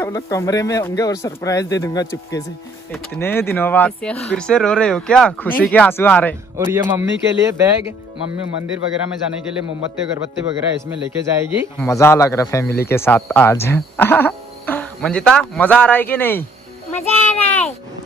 लगता है वो लोग कमरे में होंगे और सरप्राइज दे दूंगा चुपके से। इतने दिनों बाद फिर से रो रहे हो क्या? खुशी के आंसू आ रहे। और ये मम्मी के लिए बैग, मम्मी मंदिर वगैरह में जाने के लिए मोमबत्ती अगरबत्ती वगैरह इसमें लेके जाएगी। मजा लग रहा है फैमिली के साथ आज। मंजिता मजा आ रहा है कि नहीं? मजा आ रहा है।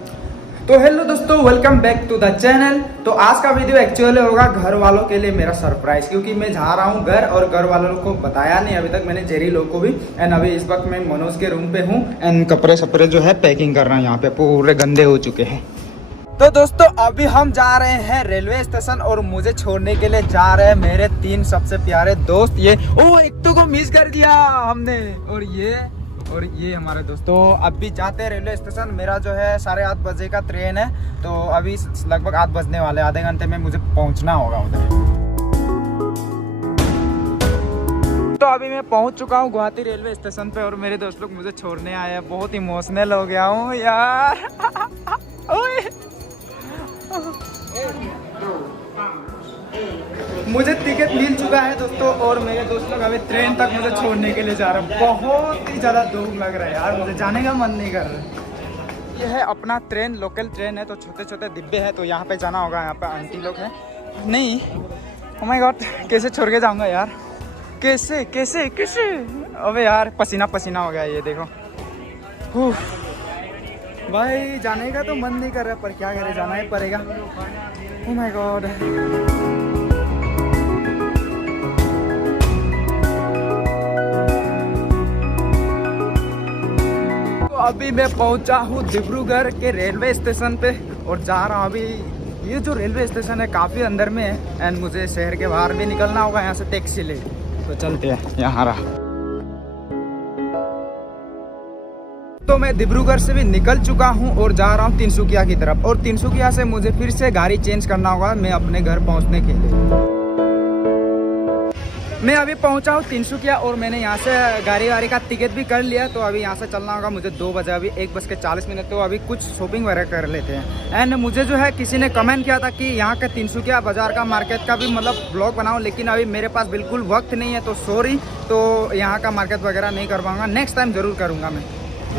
तो हेलो दोस्तों, welcome back to the channel. तो आज का वीडियो एक्चुअली होगा घर वालों के लिए मेरा सरप्राइज, क्योंकि मैं जा रहा हूँ घर और घर वालों को बताया नहीं अभी तक मैंने, जेरी लोग को भी। एंड अभी इस वक्त मैं मनोज के रूम पे हूँ एंड कपड़े सपड़े जो है पैकिंग कर रहा हूँ, यहाँ पे पूरे गंदे हो चुके हैं। तो दोस्तों अभी हम जा रहे हैं रेलवे स्टेशन और मुझे छोड़ने के लिए जा रहे हैं मेरे 3 सबसे प्यारे दोस्त। ये एक तो को मिस कर दिया हमने, और ये हमारे दोस्त। तो अभी जाते हैं रेलवे स्टेशन। मेरा जो है 8:30 बजे का ट्रेन है, तो अभी लगभग 8 बजने वाले, आधे घंटे में मुझे पहुंचना होगा उधर। तो अभी मैं पहुंच चुका हूं गुवाहाटी रेलवे स्टेशन पे और मेरे दोस्त लोग मुझे छोड़ने आए हैं। बहुत इमोशनल हो गया हूँ यार। मुझे टिकट मिल चुका है दोस्तों और मेरे दोस्त लोग अभी ट्रेन तक मुझे छोड़ने के लिए जा रहे हैं। बहुत ही ज़्यादा दुख लग रहा है यार, मुझे जाने का मन नहीं कर रहा। ये है अपना ट्रेन, लोकल ट्रेन है, तो छोटे छोटे डिब्बे हैं, तो यहाँ पे जाना होगा। यहाँ पे आंटी लोग हैं। नहीं, ओह माय गॉड, कैसे छोड़ के जाऊँगा यार? कैसे कैसे कैसे? अबे यार पसीना पसीना हो गया ये देखो। भाई जाने का तो मन नहीं कर रहा, पर क्या करे, जाना ही पड़ेगा। Oh my God. अभी मैं पहुंचा हूँ डिब्रूगढ़ के रेलवे स्टेशन पे और जा रहा हूँ। अभी ये जो रेलवे स्टेशन है काफ़ी अंदर में है एंड मुझे शहर के बाहर भी निकलना होगा यहाँ से टैक्सी ले। तो चलते हैं, यहाँ रहा। तो मैं डिब्रूगढ़ से भी निकल चुका हूँ और जा रहा हूँ तिनसुकिया की तरफ। और तिनसुकिया से मुझे फिर से गाड़ी चेंज करना होगा मैं अपने घर पहुँचने के लिए। मैं अभी पहुंचा हूँ तिनसुकिया और मैंने यहाँ से गाड़ी का टिकट भी कर लिया। तो अभी यहाँ से चलना होगा मुझे 2 बजे, अभी 1:40। तो अभी कुछ शॉपिंग वगैरह कर लेते हैं। एंड मुझे जो है किसी ने कमेंट किया था कि यहाँ के तिनसुकिया बाजार का, मार्केट का भी मतलब ब्लॉग बनाओ, लेकिन अभी मेरे पास बिल्कुल वक्त नहीं है, तो सॉरी। तो यहाँ का मार्केट वगैरह नहीं कर पाऊँगा, नेक्स्ट टाइम ज़रूर करूँगा मैं।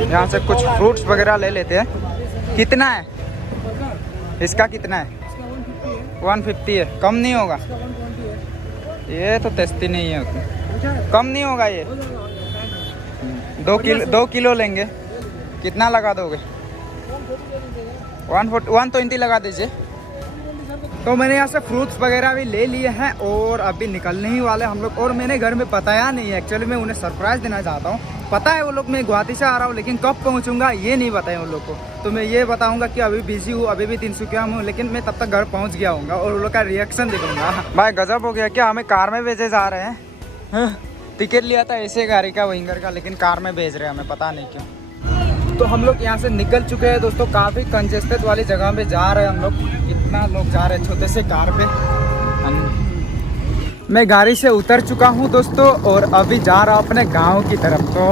यहाँ से कुछ फ्रूट्स वगैरह ले लेते हैं। कितना है इसका? कितना है? 150 है, कम नहीं होगा? ये तो टेस्टी नहीं है उतना, कम नहीं होगा ये। 2 किलो लेंगे। कितना लगा दोगे? 120 लगा दीजिए। तो मैंने यहाँ से फ्रूट्स वगैरह भी ले लिए हैं और अभी निकलने ही वाले हम लोग। और मैंने घर में बताया नहीं है, एक्चुअली मैं उन्हें सरप्राइज देना चाहता हूँ। पता है वो लोग मैं गुवाहाटी से आ रहा हूँ, लेकिन कब पहुँचूंगा ये नहीं बताया उन लोग को। तो मैं ये बताऊंगा कि अभी बिजी हूँ, अभी भी तिनसुकिया में हूँ, लेकिन मैं तब तक घर पहुँच गया हूँगा और उन लोग का रिएक्शन देखूंगा। भाई गजब हो गया क्या, हमें कार में भेजे जा रहे हैं। टिकट लिया था ऐसे गाड़ी का, विंगर का, लेकिन कार में भेज रहे हैं हमें, पता नहीं क्यों। तो हम लोग यहाँ से निकल चुके हैं दोस्तों। काफ़ी कंजेस्टेड वाली जगह पे जा रहे हैं हम लोग। इतना लोग जा रहे हैं छोटे से कार पे। मैं गाड़ी से उतर चुका हूँ दोस्तों और अभी जा रहा हूँ अपने गांव की तरफ। तो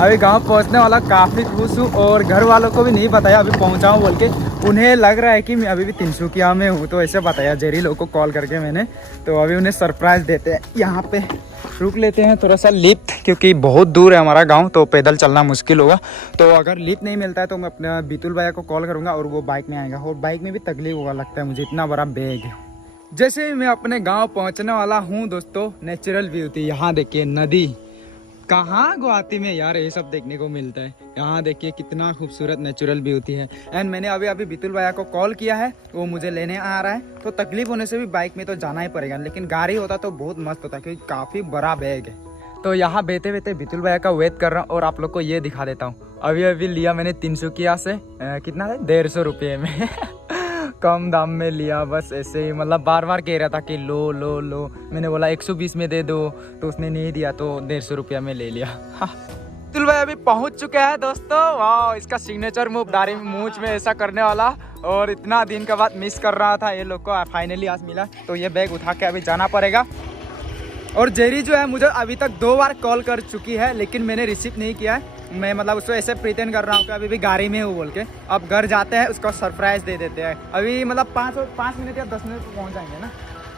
अभी गांव पहुँचने वाला, काफ़ी खुश हूँ और घर वालों को भी नहीं बताया अभी पहुँचा हूँ बोल के। उन्हें लग रहा है कि मैं अभी भी तिनसुकिया में हूँ, तो ऐसे बताया जेरी लोग को कॉल करके मैंने। तो अभी उन्हें सरप्राइज देते हैं। यहाँ पे रुक लेते हैं थोड़ा सा लिफ्ट, क्योंकि बहुत दूर है हमारा गाँव, तो पैदल चलना मुश्किल होगा। तो अगर लिफ्ट नहीं मिलता है तो मैं अपने बीतुल भैया को कॉल करूँगा और वो बाइक में आएगा। और बाइक में भी तकलीफ होगा लगता है मुझे, इतना बड़ा बैग है। जैसे ही मैं अपने गांव पहुंचने वाला हूं दोस्तों, नेचुरल ब्यूटी, यहाँ देखिए नदी। कहाँ गुवाहाटी में यार ये सब देखने को मिलता है। यहाँ देखिए कितना खूबसूरत नेचुरल ब्यूटी है। एंड मैंने अभी बीतुल भैया को कॉल किया है, वो मुझे लेने आ रहा है। तो तकलीफ होने से भी बाइक में तो जाना ही पड़ेगा, लेकिन गाड़ी होता तो बहुत मस्त होता, क्योंकि काफ़ी बड़ा बैग है। तो यहाँ बैठे बैठे बीतुल भैया का वेट कर रहा हूँ और आप लोग को ये दिखा देता हूँ। अभी लिया मैंने तिनसुकिया से, कितना है, 150 रुपये में। कम दाम में लिया, बस ऐसे ही, मतलब बार बार कह रहा था कि लो लो लो। मैंने बोला 120 में दे दो, तो उसने नहीं दिया, तो 150 रुपया में ले लिया। तुल भाई अभी पहुंच चुके हैं दोस्तों। वाह, इसका सिग्नेचर मूव दाढ़ी मूंछ में ऐसा करने वाला, और इतना दिन के बाद मिस कर रहा था ये लोग को, फाइनली आज मिला। तो ये बैग उठा के अभी जाना पड़ेगा। और जेरी जो है मुझे अभी तक 2 बार कॉल कर चुकी है, लेकिन मैंने रिसीव नहीं किया है। मैं मतलब उसको ऐसे प्रिटेंड कर रहा हूँ कि अभी भी गाड़ी में हूँ बोल के। अब घर जाते हैं, उसको सरप्राइज दे देते हैं। अभी मतलब 5 मिनट या 10 मिनट में पहुँच जाएंगे ना।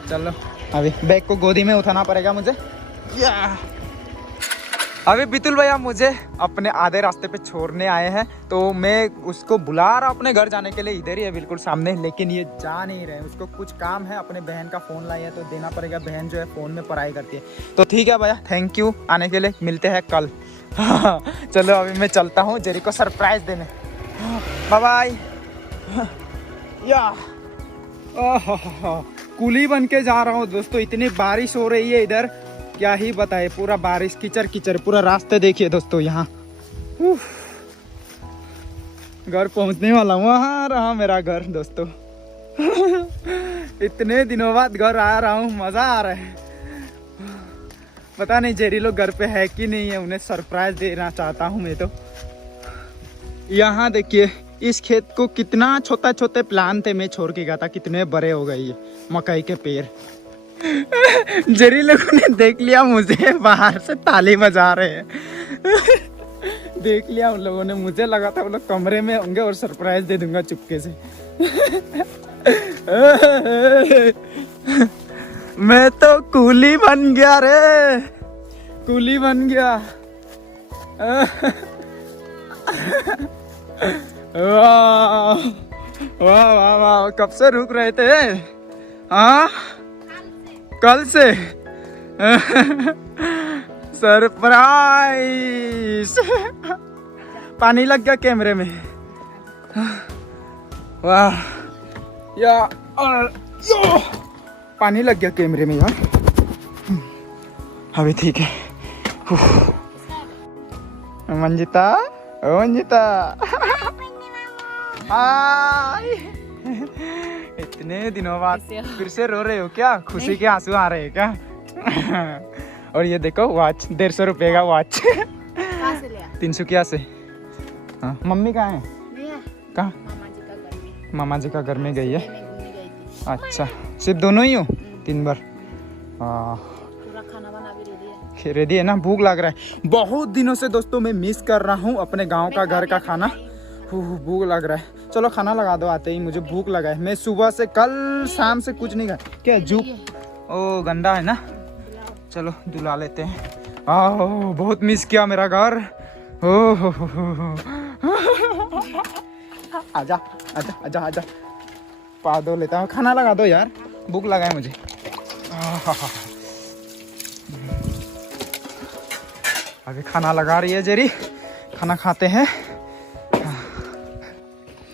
चलो अभी बैग को गोदी में उठाना पड़ेगा मुझे। अभी बितुल भैया मुझे अपने आधे रास्ते पे छोड़ने आए हैं, तो मैं उसको बुला रहा अपने घर जाने के लिए। इधर ही है बिल्कुल सामने, लेकिन ये जा नहीं रहे। उसको कुछ काम है, अपने बहन का फ़ोन लाई है तो देना पड़ेगा। बहन जो है फ़ोन में पढ़ाई करती है। तो ठीक है भैया, थैंक यू आने के लिए, मिलते हैं कल। चलो अभी मैं चलता हूँ जेरी को सरप्राइज देने। Bye bye. या कुली बन के जा रहा हूँ दोस्तों। इतनी बारिश हो रही है इधर, क्या ही बताए। पूरा बारिश कीचड़ कीचड़, पूरा रास्ते देखिए दोस्तों। यहाँ घर पहुँचने वाला हूँ। वहाँ रहा मेरा घर दोस्तों। इतने दिनों बाद घर आ रहा हूँ, मज़ा आ रहा है। पता नहीं जेरी लोग घर पे है कि नहीं है, उन्हें सरप्राइज देना चाहता हूँ मैं तो। यहाँ देखिए इस खेत को कितना छोटा छोटे प्लांट थे, मैं छोड़ के गया था, कितने बड़े हो गए ये मकई के पेड़। जेरी लोगों ने देख लिया मुझे, बाहर से ताली बजा रहे हैं। देख लिया उन लोगों ने, मुझे लगा था वो लोग कमरे में होंगे और सरप्राइज दे दूंगा चुपके से। मैं तो कूली बन गया रे, कूली बन गया। वाह वाह वाह वाह, कब से रुक रहे थे? हाँ कल से। सरप्राइज। पानी लग गया कैमरे में। वाह यार, पानी लग गया कैमरे में यार। अभी ठीक है। मंजिता, ओ मंजिता, हाय। इतने दिनों बाद फिर से रो रहे हो क्या? खुशी के आंसू आ रहे हैं क्या? और ये देखो वॉच, 150 रुपए का वॉच। 300 से। हाँ, मम्मी कहाँ है? कहाँ? मामा जी का घर में गई है। अच्छा, सिर्फ दोनों ही हो? 3 बार। रेडी है ना? भूख लग रहा है बहुत दिनों से दोस्तों। मैं मिस कर रहा हूँ अपने गांव का घर का खाना। भूख लग रहा है। चलो खाना लगा दो आते ही, मुझे भूख लगा है। मैं सुबह से कल शाम से कुछ नहीं खाया। क्या जूप? ओ गंदा है ना, चलो दुला लेते हैं। बहुत मिस किया मेरा घर। आजा आजा आजा आजा, पा दो लेता हूँ। खाना लगा दो यार, भूख लगा है मुझे। अभी खाना लगा रही है जेरी, खाना खाते हैं।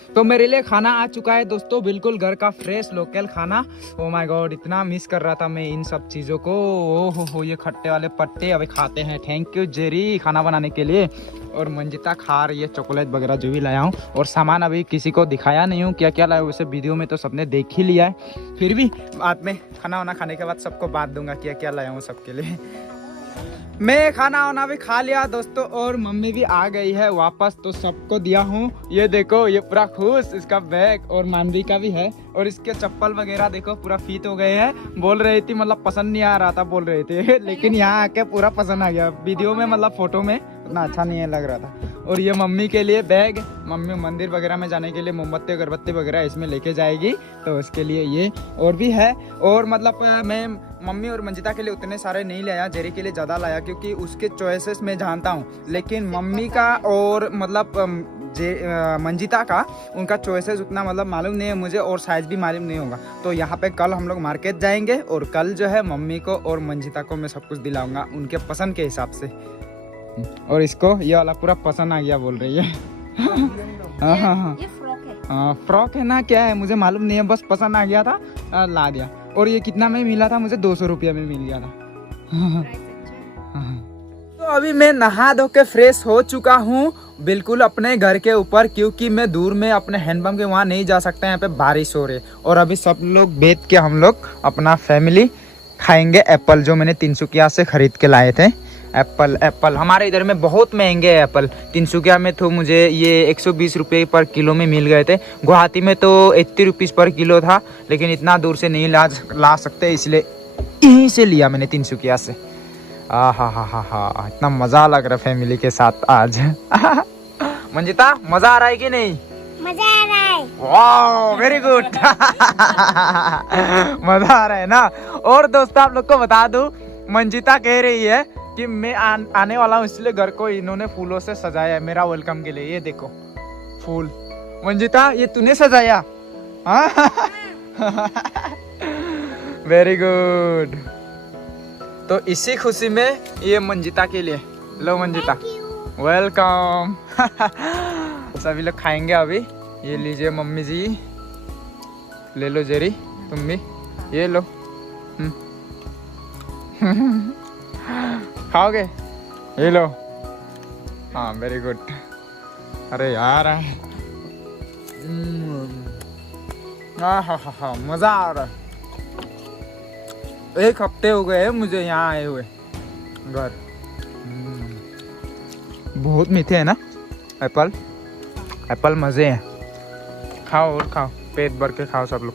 तो मेरे लिए खाना आ चुका है दोस्तों, बिल्कुल घर का फ्रेश लोकल खाना। ओ माय गॉड, इतना मिस कर रहा था मैं इन सब चीज़ों को। ओह हो, ये खट्टे वाले पत्ते अभी खाते हैं। थैंक यू जेरी खाना बनाने के लिए। और मंजिता खा रही है चॉकलेट वगैरह जो भी लाया हूँ। और सामान अभी किसी को दिखाया नहीं हूँ क्या क्या लाया, वैसे वीडियो में तो सबने देख ही लिया है। फिर भी बाद में खाना वाना खाने के बाद सबको बात दूंगा क्या क्या लाया हूँ सबके लिए। मैं खाना वाना भी खा लिया दोस्तों, और मम्मी भी आ गई है वापस, तो सबको दिया हूँ। ये देखो, ये पूरा खुश, इसका बैग और मानवी का भी है। और इसके चप्पल वगैरह देखो पूरा फिट हो गए हैं। बोल रही थी मतलब पसंद नहीं आ रहा था बोल रहे थे, लेकिन यहाँ आके पूरा पसंद आ गया। वीडियो में मतलब फोटो में उतना अच्छा नहीं लग रहा था। और ये मम्मी के लिए बैग, मम्मी मंदिर वगैरह में जाने के लिए मोमबत्ती अगरबत्ती वगैरह इसमें लेके जाएगी, तो उसके लिए ये और भी है। और मतलब मैं मम्मी और मंजिता के लिए उतने सारे नहीं लाया, जेरी के लिए ज़्यादा लाया क्योंकि उसके चॉइसेस मैं जानता हूँ। लेकिन मम्मी का और मतलब मंजिता का, उनका चॉइसेस उतना मतलब मालूम नहीं है मुझे, और साइज भी मालूम नहीं होगा। तो यहाँ पे कल हम लोग मार्केट जाएंगे और कल जो है मम्मी को और मंजिता को मैं सब कुछ दिलाऊंगा उनके पसंद के हिसाब से। और इसको ये वाला पूरा पसंद आ गया बोल रही है। हाँ हाँ हाँ, फ्रॉक है ना, क्या है मुझे मालूम नहीं है, बस पसंद आ गया था ला दिया। और ये कितना में मिला था मुझे? 200 रुपया में मिल गया था। तो अभी मैं नहा धो के फ्रेश हो चुका हूँ बिल्कुल अपने घर के ऊपर, क्योंकि मैं दूर में अपने हैंडपम्प के वहाँ नहीं जा सकता, यहाँ पे बारिश हो रही है। और अभी सब लोग बैठ के हम लोग अपना फैमिली खाएंगे एप्पल, जो मैंने 300 से खरीद के लाए थे। एप्पल हमारे इधर में बहुत महंगे है एप्पल। 300 में तो मुझे ये 120 रुपये पर किलो में मिल गए थे। गुवाहाटी में तो 80 रुपीज़ पर किलो था, लेकिन इतना दूर से नहीं ला सकते, इसलिए यहीं से लिया मैंने 300 से। हा, इतना मज़ा लग रहा है फैमिली के साथ आज। मंजिता, मज़ा आ रहा है कि नहीं? मजा आ रहा है। वाह, वेरी गुड। मज़ा आ रहा है ना। और दोस्तों आप लोग को बता दूं, मंजिता कह रही है कि मैं आने वाला हूँ, इसलिए घर को इन्होंने फूलों से सजाया है मेरा वेलकम के लिए। ये देखो फूल। मंजिता ये तूने सजाया? हाँ वेरी गुड। तो इसी खुशी में ये मंजिता के लिए। लो मंजिता वेलकम। सभी लोग खाएंगे अभी। ये लीजिए मम्मी जी, ले लो जेरी तुम भी, ये लो। खाओगे? ये लो। हाँ वेरी गुड। अरे यार हाँ मजा आ रहा है। एक हफ्ते हो गए मुझे यहाँ आए हुए घर। बहुत मीठे है ना एप्पल। एप्पल मजे हैं। खाओ और खाओ, पेट भर के खाओ सब लोग।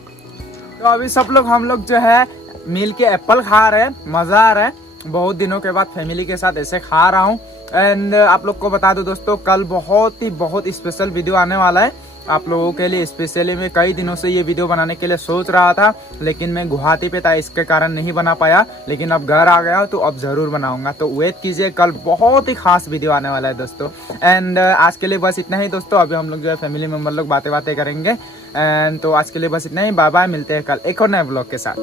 तो अभी सब लोग हम लोग जो है मिल के एप्पल खा रहे हैं, मजा आ रहा है। बहुत दिनों के बाद फैमिली के साथ ऐसे खा रहा हूँ। एंड आप लोग को बता दो दोस्तों, कल बहुत स्पेशल वीडियो आने वाला है आप लोगों के लिए। स्पेशली मैं कई दिनों से ये वीडियो बनाने के लिए सोच रहा था, लेकिन मैं गुवाहाटी पे था, इसके कारण नहीं बना पाया। लेकिन अब घर आ गया तो अब जरूर बनाऊंगा। तो वेट कीजिए, कल बहुत ही खास वीडियो आने वाला है दोस्तों। एंड आज के लिए बस इतना ही दोस्तों। अभी हम लोग जो है फैमिली मेम्बर लोग बातें करेंगे। एंड तो आज के लिए बस इतना ही। बाय बाय, मिलते हैं कल एक और नए ब्लॉग के साथ।